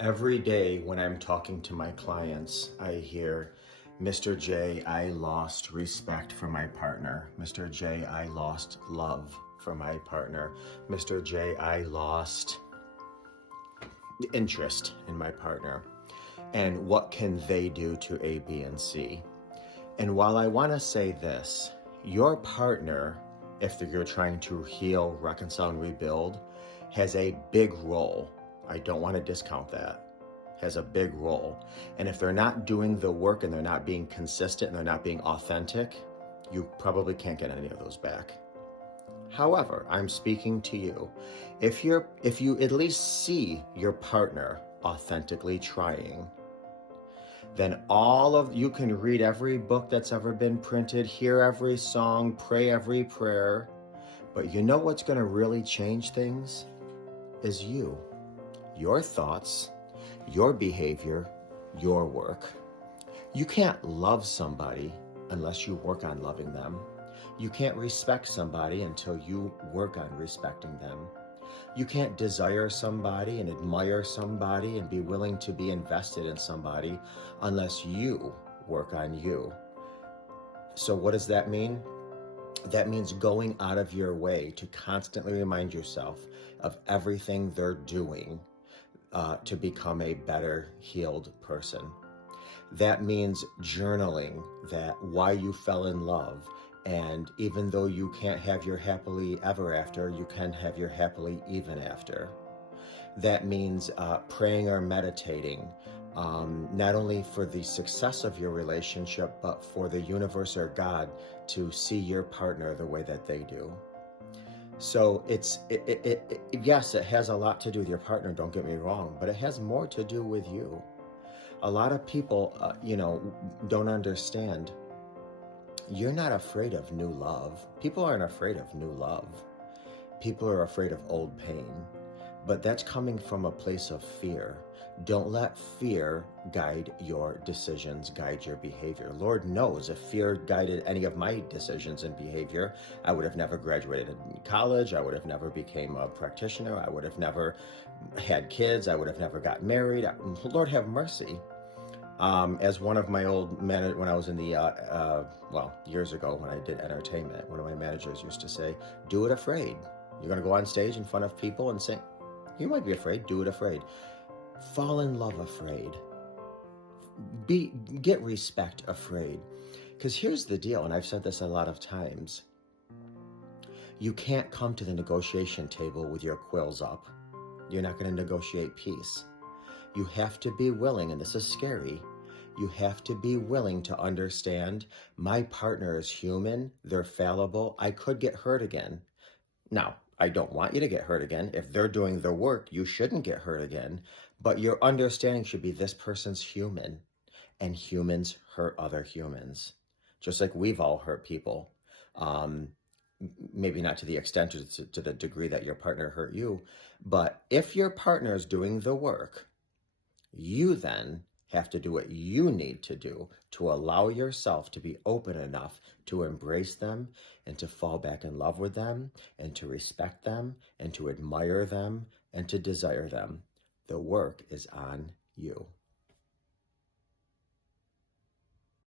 Every day when I'm talking to my clients, I hear, Mr. J, I lost respect for my partner. Mr. J, I lost love for my partner. Mr. J, I lost interest in my partner. And what can they do to A, B, and C? And while I want to say this, your partner, if you're trying to heal, reconcile, and rebuild, has a big role. I don't want to discount that. Has a big role. And if they're not doing the work and they're not being consistent and they're not being authentic, you probably can't get any of those back. However, I'm speaking to you. If you at least see your partner authentically trying, then you can read every book that's ever been printed, hear every song, pray every prayer, but you know what's going to really change things is you, your thoughts, your behavior, your work. You can't love somebody unless you work on loving them. You can't respect somebody until you work on respecting them. You can't desire somebody and admire somebody and be willing to be invested in somebody unless you work on you. So what does that mean? That means going out of your way to constantly remind yourself of everything they're doing to become a better healed person. That means journaling that why you fell in love. And even though you can't have your happily ever after, you can have your happily even after. That means praying or meditating, not only for the success of your relationship, but for the universe or God to see your partner the way that they do. So yes, it has a lot to do with your partner, don't get me wrong, but it has more to do with you. A lot of people, don't understand. You're not afraid of new love. People aren't afraid of new love. People are afraid of old pain, but that's coming from a place of fear. Don't let fear guide your decisions, guide your behavior. Lord knows if fear guided any of my decisions and behavior, I would have never graduated in college. I would have never became a practitioner. I would have never had kids. I would have never got married. Lord have mercy. As one of my old when I was in the, years ago when I did entertainment, one of my managers used to say, do it afraid. You're going to go on stage in front of people and sing. You might be afraid, do it afraid. Fall in love afraid. Get respect afraid. Because here's the deal, and I've said this a lot of times. You can't come to the negotiation table with your quills up. You're not going to negotiate peace. You have to be willing, and this is scary, you have to be willing to understand my partner is human, they're fallible, I could get hurt again. Now, I don't want you to get hurt again. If they're doing the work, you shouldn't get hurt again. But your understanding should be this person's human, and humans hurt other humans. Just like we've all hurt people. Maybe not to the extent or to the degree that your partner hurt you. But if your partner is doing the work, you then have to do what you need to do to allow yourself to be open enough to embrace them and to fall back in love with them and to respect them and to admire them and to desire them. The work is on you.